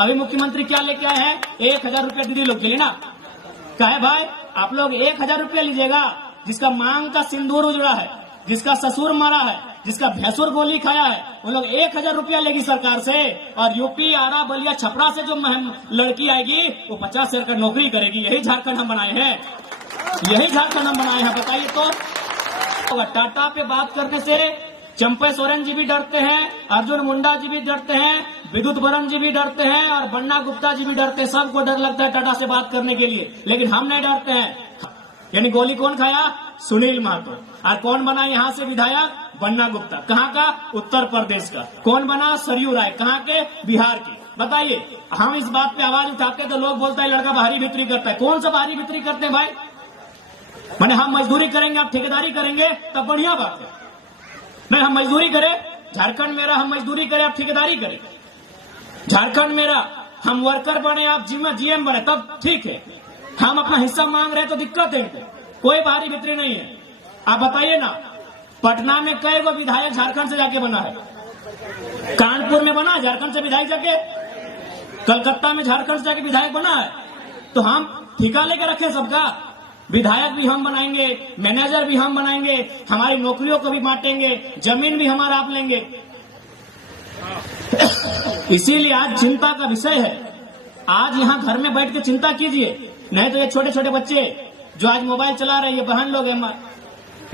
अभी मुख्यमंत्री क्या लेके आए हैं? 1000 रुपया दीदी लोग के लिए ना। कहे भाई आप लोग 1000 रुपया लीजिएगा, जिसका मांग का सिंदूर उजड़ा है, जिसका ससुर मरा है, जिसका भैंसुर गोली खाया है, वो लोग 1000 रुपया लेगी सरकार से। और यूपी, आरा, बलिया, छपरा से जो लड़की आएगी वो 50 हजार का नौकरी करेगी। यही झारखंड हम बनाए हैं, यही झारखंड हम बनाए हैं। बताइए तो टाटा पे बात करने से चंपे सोरेन जी भी डरते हैं, अर्जुन मुंडा जी भी डरते हैं, विद्युत बरन जी भी डरते हैं और बन्ना गुप्ता जी भी डरते हैं। सबको डर लगता है टाटा से बात करने के लिए, लेकिन हम नहीं डरते हैं। यानी गोली कौन खाया? सुनील महतो। और कौन बना यहाँ से विधायक? बन्ना गुप्ता। कहाँ का? उत्तर प्रदेश का। कौन बना? सरयू राय। कहाँ के? बिहार की। बताइए, हम इस बात पे आवाज उठाते हैं तो लोग बोलते हैं लड़का बाहरी भीतरी करता है। कौन सा बाहरी भीतरी करते हैं भाई? मैंने हम मजदूरी करेंगे, आप ठेकेदारी करेंगे, तब बढ़िया बात है। नहीं, हम मजदूरी करें, झारखंड मेरा, हम मजदूरी करें, आप ठेकेदारी करें। झारखंड मेरा, हम वर्कर बने, आप जीएम बने, तब ठीक है। हम अपना हिस्सा मांग रहे तो दिक्कत है इनको, कोई बाहरी भीतरी नहीं है। आप बताइए ना, पटना में कई गो विधायक झारखंड से जाके बना है? कानपुर में बना झारखंड से विधायक जाके, कलकत्ता में झारखंड से जाके विधायक बना है। तो हम ठिका लेकर रखे सबका, विधायक भी हम बनाएंगे, मैनेजर भी हम बनाएंगे, हमारी नौकरियों को भी बांटेंगे, जमीन भी हमारा आप लेंगे। इसीलिए आज चिंता का विषय है। आज यहाँ घर में बैठ के चिंता कीजिए, नहीं तो ये छोटे छोटे बच्चे जो आज मोबाइल चला रहे हैं, ये बहन लोग हैं,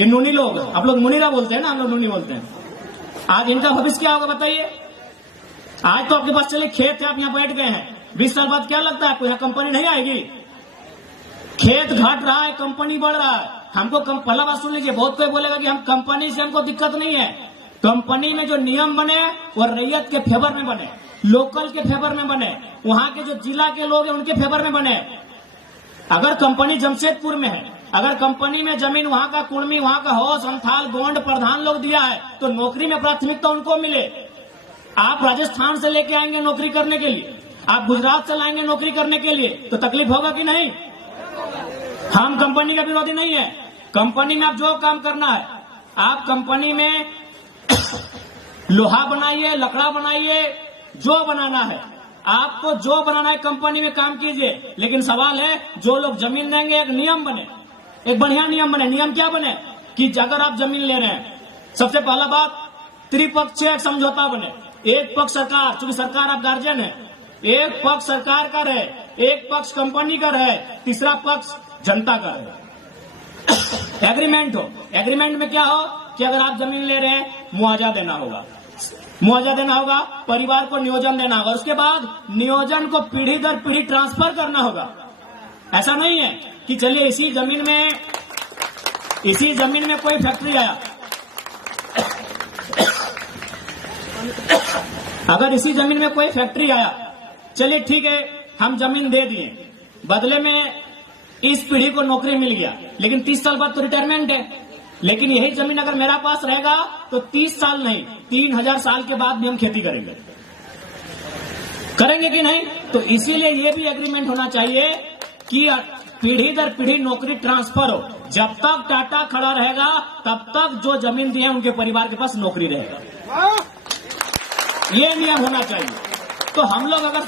ये नूनी लोग, आप लोग मुनीरा बोलते हैं ना, हम लोग नूनी बोलते हैं। आज इनका भविष्य क्या होगा बताइए? आज तो आपके पास चले खेत है, आप यहाँ बैठ गए हैं, 20 साल बाद क्या लगता है आपको यहाँ कंपनी नहीं आएगी? खेत घट रहा है, कंपनी बढ़ रहा है। हमको पहला बात सुन लीजिए, बहुत कोई बोलेगा कि हम कंपनी से हमको दिक्कत नहीं है। कंपनी में जो नियम बने वो रैयत के फेवर में बने, लोकल के फेवर में बने, वहां के जो जिला के लोग हैं उनके फेवर में बने। अगर कंपनी जमशेदपुर में है, अगर कंपनी में जमीन वहां का कुर्मी, वहां का हौस, संथाल, गोंड, प्रधान लोग दिया है, तो नौकरी में प्राथमिकता उनको मिले। आप राजस्थान से लेके आएंगे नौकरी करने के लिए, आप गुजरात से लाएंगे नौकरी करने के लिए, तो तकलीफ होगा कि नहीं? हम कंपनी का विरोधी नहीं है। कंपनी में आप जो काम करना है, आप कंपनी में लोहा बनाइए, लकड़ा बनाइए, जो बनाना है आपको, जो बनाना है कंपनी में काम कीजिए। लेकिन सवाल है, जो लोग जमीन देंगे, एक नियम बने, एक बढ़िया नियम बने। नियम क्या बने कि अगर आप जमीन ले रहे हैं, सबसे पहला बात, त्रिपक्षीय समझौता बने। एक पक्ष सरकार, चूंकि सरकार आप गार्जियन है, एक पक्ष सरकार का रहे, एक पक्ष कंपनी का रहे, तीसरा पक्ष जनता का रहे। एग्रीमेंट हो, एग्रीमेंट में क्या हो कि अगर आप जमीन ले रहे हैं, मुआवजा देना होगा, मुआवजा देना होगा, परिवार को नियोजन देना होगा, उसके बाद नियोजन को पीढ़ी दर पीढ़ी ट्रांसफर करना होगा। ऐसा नहीं है कि चलिए इसी जमीन में कोई फैक्ट्री आया, अगर इसी जमीन में कोई फैक्ट्री आया, चलिए ठीक है, हम जमीन दे दिए, बदले में इस पीढ़ी को नौकरी मिल गया, लेकिन 30 साल बाद तो रिटायरमेंट है। लेकिन यही जमीन अगर मेरा पास रहेगा तो 30 साल नहीं, 3000 साल के बाद भी हम खेती करेंगे कि नहीं? तो इसीलिए ये भी एग्रीमेंट होना चाहिए कि पीढ़ी दर पीढ़ी नौकरी ट्रांसफर हो। जब तक टाटा खड़ा रहेगा, तब तक जो जमीन दी है उनके परिवार के पास नौकरी रहेगा। ये नियम होना चाहिए। तो हम लोग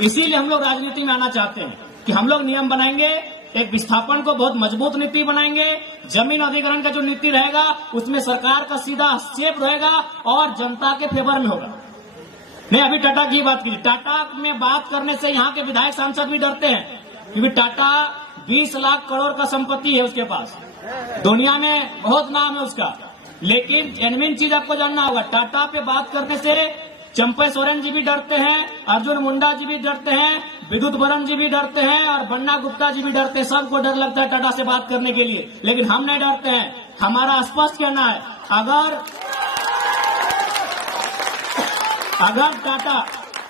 इसीलिए हम लोग राजनीति में आना चाहते हैं कि हम लोग नियम बनाएंगे, एक विस्थापन को बहुत मजबूत नीति बनाएंगे, जमीन अधिग्रहण का जो नीति रहेगा उसमें सरकार का सीधा हस्तक्षेप रहेगा और जनता के फेवर में होगा। नहीं, अभी टाटा की बात की, टाटा में बात करने से यहाँ के विधायक सांसद भी डरते हैं, क्योंकि टाटा 20 लाख करोड़ का संपत्ति है उसके पास, दुनिया में बहुत नाम है उसका। लेकिन जेन्युइन चीज आपको जानना होगा, टाटा पे बात करने से चंपे सोरेन जी भी डरते हैं, अर्जुन मुंडा जी भी डरते हैं, विद्युत बरन जी भी डरते हैं और बन्ना गुप्ता जी भी डरते हैं। सबको डर लगता है टाटा से बात करने के लिए, लेकिन हम नहीं डरते हैं। हमारा स्पष्ट कहना है, अगर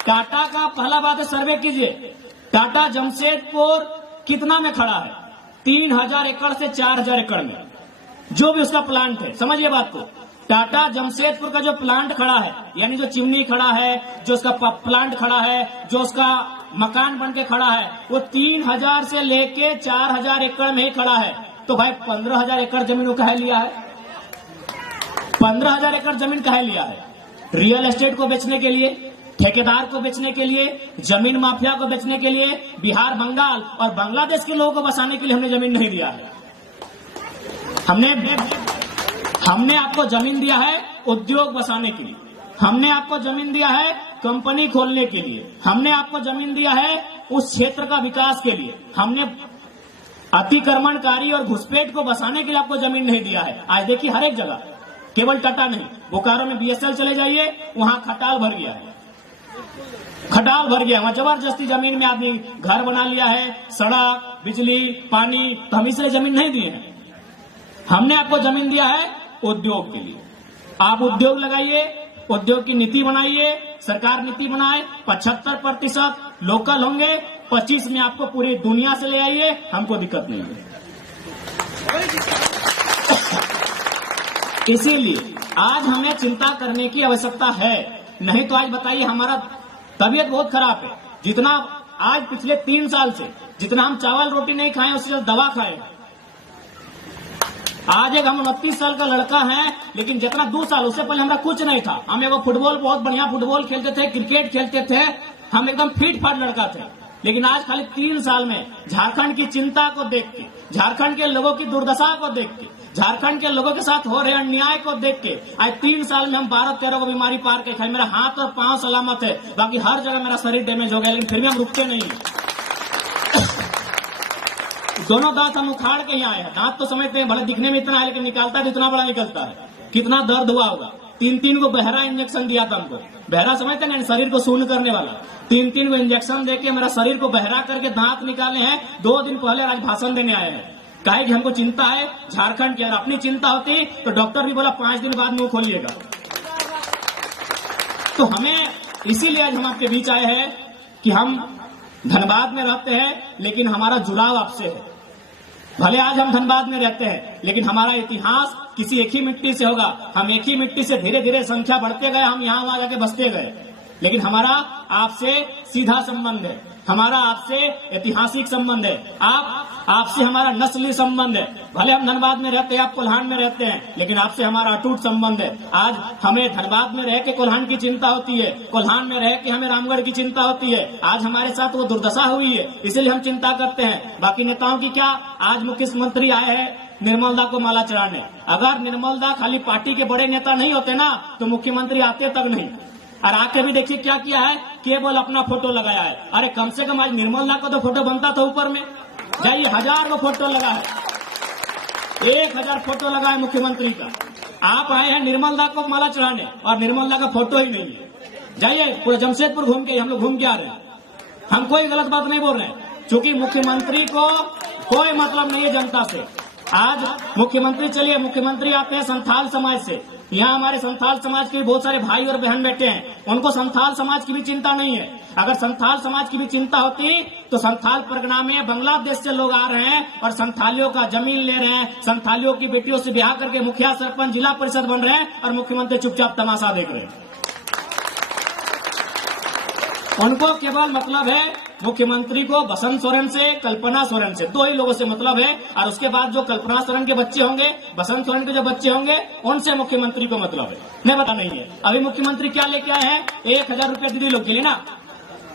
टाटा का पहला बात है, सर्वे कीजिए, टाटा जमशेदपुर कितना में खड़ा है? 3000 एकड़ से 4000 एकड़ में, जो भी उसका प्लांट है। समझिए बात को, टाटा जमशेदपुर का जो प्लांट खड़ा है, यानी जो चिमनी खड़ा है, जो उसका प्लांट खड़ा है, जो उसका मकान बन के खड़ा है, वो 3000 से लेके 4000 एकड़ में ही खड़ा है। तो भाई 15000 एकड़ जमीन वो कहे लिया है? 15000 एकड़ जमीन कहे लिया है? रियल एस्टेट को बेचने के लिए, ठेकेदार को बेचने के लिए, जमीन माफिया को बेचने के लिए, बिहार, बंगाल और बांग्लादेश के लोगों को बसाने के लिए हमने जमीन नहीं दिया है। हमने आपको जमीन दिया है उद्योग बसाने के लिए, हमने आपको जमीन दिया है कंपनी खोलने के लिए, हमने आपको जमीन दिया है उस क्षेत्र का विकास के लिए। हमने अतिक्रमणकारी और घुसपैठ को बसाने के लिए आपको जमीन नहीं दिया है। आज देखिए हर एक जगह, केवल टाटा नहीं, बोकारो में BSL चले जाइए, वहां खटाल भर गया है, खटाल भर गया। वहां जबरदस्ती जमीन में आदमी घर बना लिया है, सड़क, बिजली, पानी। तो हम इसलिए जमीन नहीं दिए हैं। हमने आपको जमीन दिया है उद्योग के लिए। आप उद्योग लगाइए, उद्योग की नीति बनाइए, सरकार नीति बनाए। 75% लोकल होंगे, 25 में आपको पूरी दुनिया से ले आइए, हमको दिक्कत नहीं है। इसीलिए आज हमें चिंता करने की आवश्यकता है। नहीं तो आज बताइए, हमारा तबीयत बहुत खराब है। जितना आज पिछले 3 साल से जितना हम चावल रोटी नहीं खाए, उससे ज्यादा दवा खाए। आज एक हम 29 साल का लड़का है, लेकिन जितना 2 साल उससे पहले हमारा कुछ नहीं था। हम एगो फुटबॉल, बहुत बढ़िया फुटबॉल खेलते थे, क्रिकेट खेलते थे, हम एकदम फिट फाट लड़का थे। लेकिन आज खाली 3 साल में झारखंड की चिंता को देख के, झारखंड के लोगों की दुर्दशा को देख के, झारखंड के लोगों के साथ हो रहे अन्याय को देख के, आज 3 साल में हम 12-13 को बीमारी पार के खाए। मेरा हाथ और पांव सलामत है, बाकी हर जगह मेरा शरीर डैमेज हो गया, लेकिन फिर भी हम रुकते नहीं। दोनों दांत हम उखाड़ के यहाँ आए हैं। दांत तो समझते हैं, भले दिखने में इतना है, लेकिन निकालता है तो इतना बड़ा निकलता है। कितना दर्द हुआ होगा। 3-3 को बहरा इंजेक्शन दिया था हमको। बहरा समझते हैं, शरीर को शून्य करने वाला। 3-3 को इंजेक्शन देके मेरा शरीर को बहरा करके दांत निकाले हैं। 2 दिन पहले आज भाषण देने आए हैं। काहे कि हमको चिंता है झारखंड की। अगर अपनी चिंता होती तो डॉक्टर भी बोला 5 दिन बाद मुंह खोलिएगा। तो हमें इसीलिए आज हम आपके बीच आए हैं कि हम धनबाद में रहते हैं, लेकिन हमारा जुड़ाव आपसे है। भले आज हम धनबाद में रहते हैं, लेकिन हमारा इतिहास किसी एक ही मिट्टी से होगा। हम एक ही मिट्टी से धीरे धीरे संख्या बढ़ते गए, हम यहाँ वहां जाके बसते गए, लेकिन हमारा आपसे सीधा संबंध है, हमारा आपसे ऐतिहासिक संबंध है, आपसे हमारा नस्ली संबंध है। भले हम धनबाद में रहते हैं, आप कोल्हान में रहते हैं, लेकिन आपसे हमारा अटूट संबंध है। आज हमें धनबाद में रह के कोल्हान की चिंता होती है, कोल्हान में रह के हमें रामगढ़ की चिंता होती है। आज हमारे साथ वो दुर्दशा हुई है, इसलिए हम चिंता करते हैं। बाकी नेताओं की क्या, आज मुख्यमंत्री आए हैं निर्मल दा को माला चढ़ाने। अगर निर्मल दा खाली पार्टी के बड़े नेता नहीं होते ना, तो मुख्यमंत्री आते तक नहीं। और आके भी देखिए क्या किया है, केवल अपना फोटो लगाया है। अरे कम से कम आज निर्मल दा का तो फोटो बनता था ऊपर में। जाइए, 1000 को फोटो लगा है, 1000 फोटो लगा है मुख्यमंत्री का। आप आए हैं निर्मल दा को माला चढ़ाने और निर्मल दा का फोटो ही नहीं है। जाइए, पूरा जमशेदपुर घूम के हम लोग घूम के आ रहे हैं। हम कोई गलत बात नहीं बोल रहे हैं, क्योंकि मुख्यमंत्री को कोई मतलब नहीं है जनता से। आज मुख्यमंत्री, चलिए मुख्यमंत्री आते हैं संथाल समाज से। यहाँ हमारे संथाल समाज के बहुत सारे भाई और बहन बैठे हैं, उनको संथाल समाज की भी चिंता नहीं है। अगर संथाल समाज की भी चिंता होती तो संथाल परगना में बांग्लादेश से लोग आ रहे हैं और संथालियों का जमीन ले रहे हैं, संथालियों की बेटियों से ब्याह करके मुखिया, सरपंच, जिला परिषद बन रहे हैं, और मुख्यमंत्री चुपचाप तमाशा देख रहे हैं। उनको केवल मतलब है मुख्यमंत्री को बसंत सोरेन से, कल्पना सोरेन से, 2 ही लोगों से मतलब है। और उसके बाद जो कल्पना सोरेन के बच्चे होंगे, बसंत सोरेन के जो बच्चे होंगे, उनसे मुख्यमंत्री को मतलब है। नहीं पता नहीं है। अभी मुख्यमंत्री क्या लेके आए हैं, 1000 रुपया दीदी लोग के लिए ना।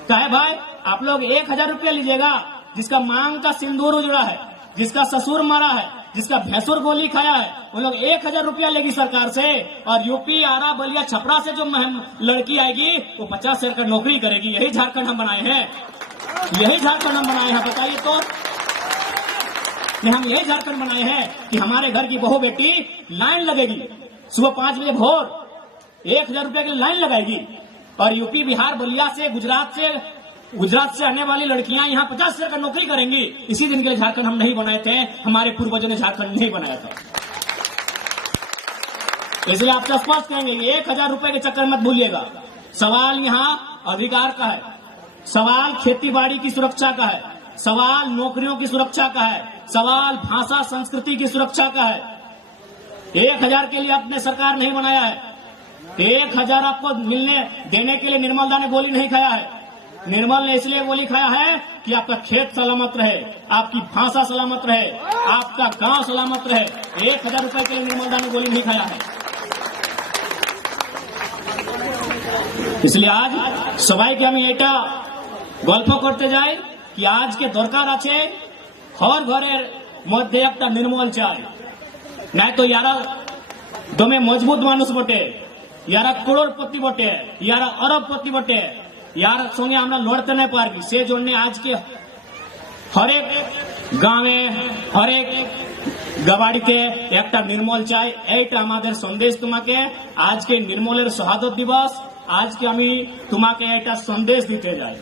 कहे भाई आप लोग 1000 रुपया लीजिएगा, जिसका मांग का सिंदूर उजड़ा है, जिसका ससुर मरा है, जिसका भैंसुर गोली खाया है, उन लोग 1000 रुपया लेगी सरकार से। और यूपी, आरा, बलिया, छपरा से जो लड़की आएगी वो 50 हजार का नौकरी करेगी। यही झारखंड हम बनाए हैं, यही झारखंड हम बनाए हैं। बताइए तो, हम यही झारखंड बनाए हैं कि हमारे घर की बहू बेटी लाइन लगेगी सुबह 5 बजे भोर, 1000 रुपया की लाइन लगाएगी। और यूपी, बिहार, बलिया से, गुजरात से आने वाली लड़कियां यहाँ 50 हजार का नौकरी करेंगी। इसी दिन के लिए झारखंड हम नहीं बनाए थे, हमारे पूर्वजों ने झारखंड नहीं बनाया था। इसलिए आपसे स्पष्ट कहेंगे, 1000 रुपए के चक्कर मत भूलिएगा। सवाल यहाँ अधिकार का है, सवाल खेती-बाड़ी की सुरक्षा का है, सवाल नौकरियों की सुरक्षा का है, सवाल भाषा संस्कृति की सुरक्षा का है। 1000 के लिए आपने सरकार नहीं बनाया है। 1000 आपको देने के लिए निर्मल दा ने गोली नहीं खाया है। निर्मल ने इसलिए गोली खाया है कि आपका खेत सलामत रहे, आपकी भाषा सलामत रहे, आपका गांव सलामत रहे। 1000 रुपए के लिए निर्मल दा ने गोली नहीं खाया है। इसलिए आज সবাইকে আমি এটা গল্প করতে যাই কি আজকে দরকার আছে হর ঘরের মধ্যে একটা নির্মল চাই, নাই তো ইয়ারা দমে মজবুত মানুষ বটে, ইয়ারা করোড়পতি বটে, ইয়ারা অরবপতি বটে, ইয়ার সঙ্গে আমরা লড়তে না পারবি। সেই জন্য আজকে হরেক গ্রামে হরেক গাবাড়িতে একটা নির্মল চাই, এইটা আমাদের সন্দেশ তোমাকে। আজকে নির্মলের শহাদত দিবস, আজকে আমি তোমাকে এটা সন্দেশ দিতে যাই।